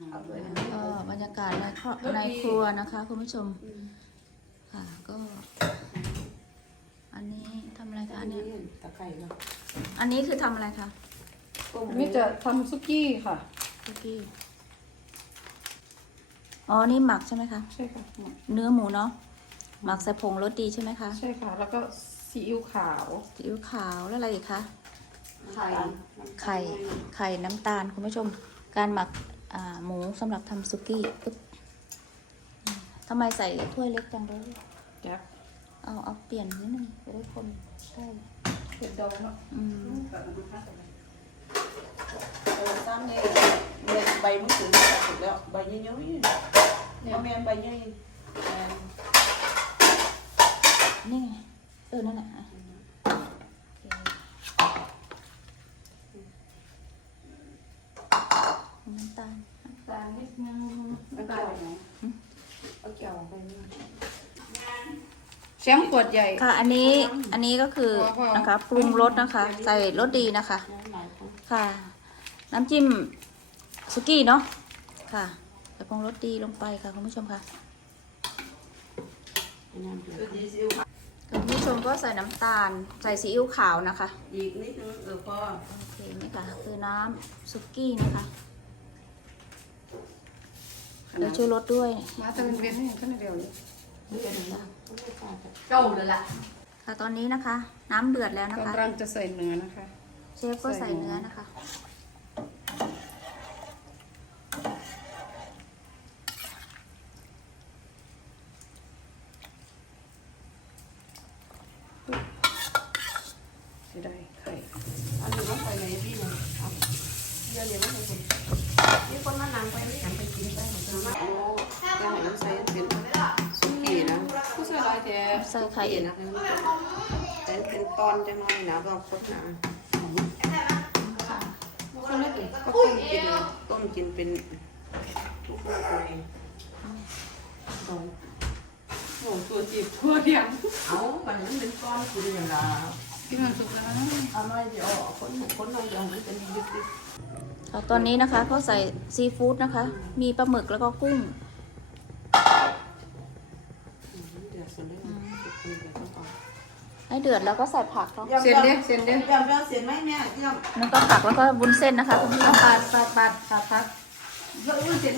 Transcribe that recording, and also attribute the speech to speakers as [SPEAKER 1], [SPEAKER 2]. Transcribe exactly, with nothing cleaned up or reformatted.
[SPEAKER 1] ก็บรรยากาศในครอบในครัวนะคะคุณผู้ชมค่ะก็อันนี้ทำอะไรคะอันนี้
[SPEAKER 2] ตะไคร้เนาะ
[SPEAKER 1] อันนี้คือทำอะไรคะ
[SPEAKER 3] อันนี้จะทำซุกี้ค่ะ
[SPEAKER 1] คุกกี้อ๋อนี่หมักใช่ไหมคะ
[SPEAKER 3] ใช่ค่ะ
[SPEAKER 1] เนื้อหมูเนาะหมักใส่ผงรสดีใช่ไหมคะ
[SPEAKER 3] ใช่ค่ะ แล้วก็ซีอิ๊วขาว
[SPEAKER 1] ซีอิ๊วขาวแล้วอะไรอีกคะ
[SPEAKER 2] ไข่
[SPEAKER 1] ไข่ไข่น้ำตาลคุณผู้ชม การหมักอ่าหมูสำหรับทำซุกี้ปึ๊บทำไมใส่ถ้วยเล็กจังเลย
[SPEAKER 3] แจ๊บ
[SPEAKER 1] เอาเอาเปลี่ยนนิดนึงจะได้คนใช่
[SPEAKER 3] เผ็ดดองเนาะ
[SPEAKER 1] อืม
[SPEAKER 2] เออซ้ำเนี่ยเนี่ยใบมะกรูดตัดถูกแล้วใบเยอะๆนี่เนี่ยแม่ใบเยอะ
[SPEAKER 1] นี่ไงเออนั่นแหละอ่ะโอเคน้ำตาล
[SPEAKER 3] ตาลนิดนึง
[SPEAKER 2] เอาเกี่ยวไหนเอาเกี่ยวไปนี่
[SPEAKER 3] แชมป์ขวดใหญ่
[SPEAKER 1] ค่ะ อันนี้อันนี้ก็คือ
[SPEAKER 3] พอพอ
[SPEAKER 1] นะคะปรุงรสนะคะ ใส่รสดีนะคะ
[SPEAKER 2] หลายคน
[SPEAKER 1] ค่ะ น้ำจิ้มสุกี้เนาะค่ะใส่ปรุงรสดีลงไปค่ะคุณผู้ชมค่ะ
[SPEAKER 2] น้ำเดือด
[SPEAKER 1] คุณผู้ชมก็ใส่น้ำตาลใส่ซีอิ๊วขาวนะคะ
[SPEAKER 2] อีกนิดนึงเออพอ
[SPEAKER 1] โอเคนี่ค่ะคือน้ำสุกี้นะคะแล้วช่วยรสด้วย
[SPEAKER 3] มาแต่เป็นเวียนให้ท่านเดียวเลย
[SPEAKER 2] เจ้าเลยล่ะ
[SPEAKER 1] ค่ะตอนนี้นะคะ น้ำเดือดแล้วนะคะ
[SPEAKER 3] กำลังจะใส่เนื้อนะคะ
[SPEAKER 1] เชฟก็ใส่เนื้อนะคะ
[SPEAKER 3] เสียดายไข่
[SPEAKER 2] อันนี้ต้องไปไหนพี่เนี่ยเอาเดี๋ยวเดี๋ยวไม่ให้คนนี่คนมานั่งไปไม่หันไปกินไปหันไปมาโอ้ยังไงน้ำใส่เป็นสุกี้นะ
[SPEAKER 3] ผู้ชายหลายแท้
[SPEAKER 1] ใส่ไข่
[SPEAKER 2] ไข่นะแต่เป็นตอนจังเลยนะก็คดหนา
[SPEAKER 1] ค่ะ
[SPEAKER 3] คนละติ
[SPEAKER 2] ก็ต้มกินต้มกินเป็นทุกโรคเลยตอน
[SPEAKER 3] โอ้ตัวจีบทั่วเดียง
[SPEAKER 2] เอามันมันเป็นก้อนคืออย่างไร
[SPEAKER 3] ที่มันสุกแล้วนะ
[SPEAKER 2] เอาหน่อยเดียวคนคนหน่อยเดียวมันเป็นยึดยึด
[SPEAKER 1] ค่ะตอนนี้นะคะเขาใส่ซีฟู้ดนะคะ มีปลาหมึกแล้วก็กุ้ง
[SPEAKER 2] เดือดสุดเลยคุยกันต้อง
[SPEAKER 1] ให้เดือดแล้วก็ใส่ผักเนาะ
[SPEAKER 3] เส้นเด้เส้นเด้
[SPEAKER 2] เดี๋ยวเดี๋ยวเสียไหมแม่เดี๋ยว
[SPEAKER 1] แล้วก็ผักแล้วก็วุ้นเส้นนะคะคุณผู้ชม
[SPEAKER 3] ปาดปาดปาดปาดพักเยอะเส้น